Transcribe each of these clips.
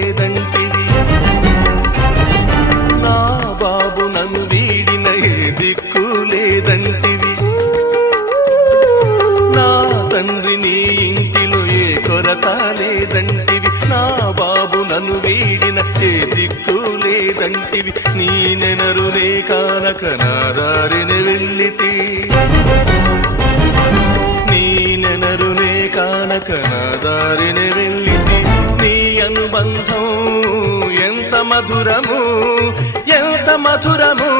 లేదంటివి. నా బాబు నన్ను వీడిన ఏ దిక్కు లేదంటివి. నా తండ్రి నీ ఇంటిలో ఏ కొరత లేదంటివి. నా బాబు నన్ను వీడిన ఏ దిక్కు లేదంటివి. నీ నెనరునే కానక నా దారిని వెళ్ళితి. నీ నెనరునే కానక నా దారిని వెళ్ళితి. నీ అనుబంధం ఎంత మధురము, ఎంత మధురము.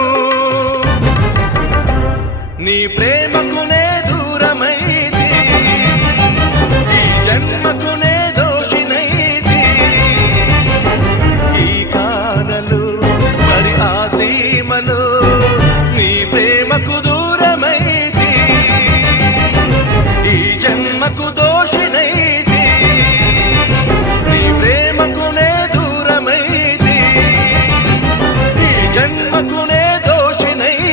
నీ ప్రేమకునే దూరమైతి, ఈ జన్మకునే దోషినైతి. ఈ కానలు మరి ఆ సీమలు నీ ప్రేమకు దూరమైతి, ఈ జన్మకు దోషినైతి. నీ ప్రేమకునే దూరమైతి, ఈ జన్మకునే దోషినైతి.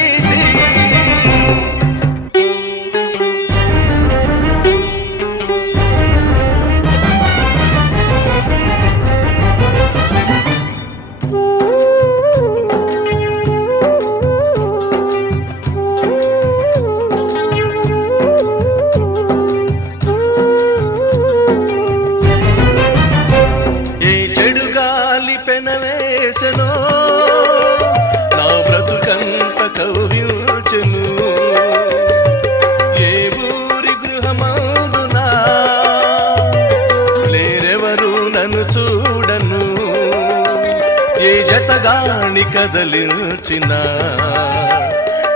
పెనవేసెను నా బ్రతుకంత కవ్యూచెను. ఏ ఊరి గృహమందునా లేరెవరు నన్ను చూడను. ఏ జతగాని కదలించిన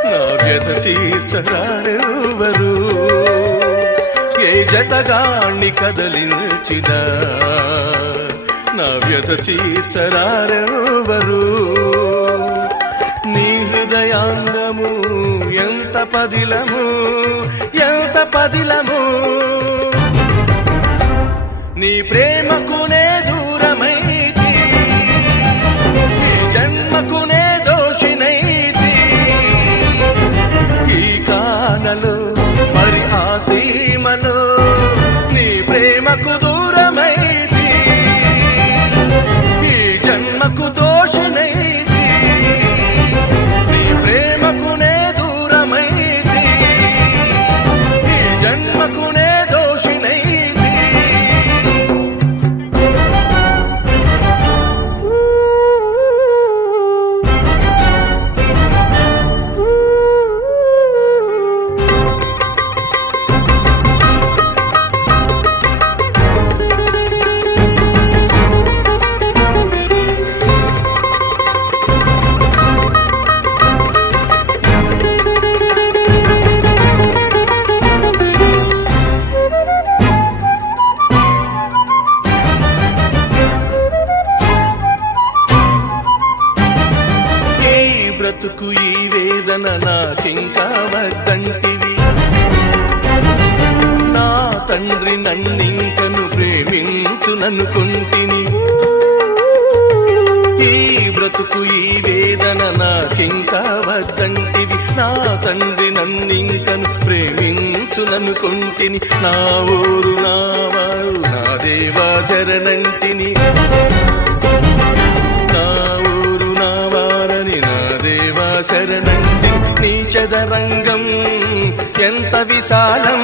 నా వ్యత తీర్చరారెవరు. ఏ జతగాని కదలించిన నా వ్యత తీర్చరారెవరు. నీ హృదయాంగము ఎంత పదిలము, ఎంత పదిలము. నీ ప్రేమకునే దూరమైతి, ఈ జన్మకునే దోషినైతి. ఈ కానలు మరి ఆ సీమలు నీ ప్రేమకు దూరమైతి, ఈ జన్మకు దోషినైతి. నీ ప్రేమకునే దూరమైతి, ఈ జన్మకునే దోషినైతి. బ్రతుకు ఈ వేదన నాకింకా వద్దంటివి. నా తండ్రి నన్నింకను ప్రేమించుననుకుంటిని. ఈ బ్రతుకు ఈ వేదన నాకింకా వద్దంటివి. నా తండ్రి నన్నింకను ప్రేమించుననుకుంటిని. నా ఊరు నా వారు నా దేవా శరణంటిని. శరణంటి నీ చదరంగం ఎంత విశాలం,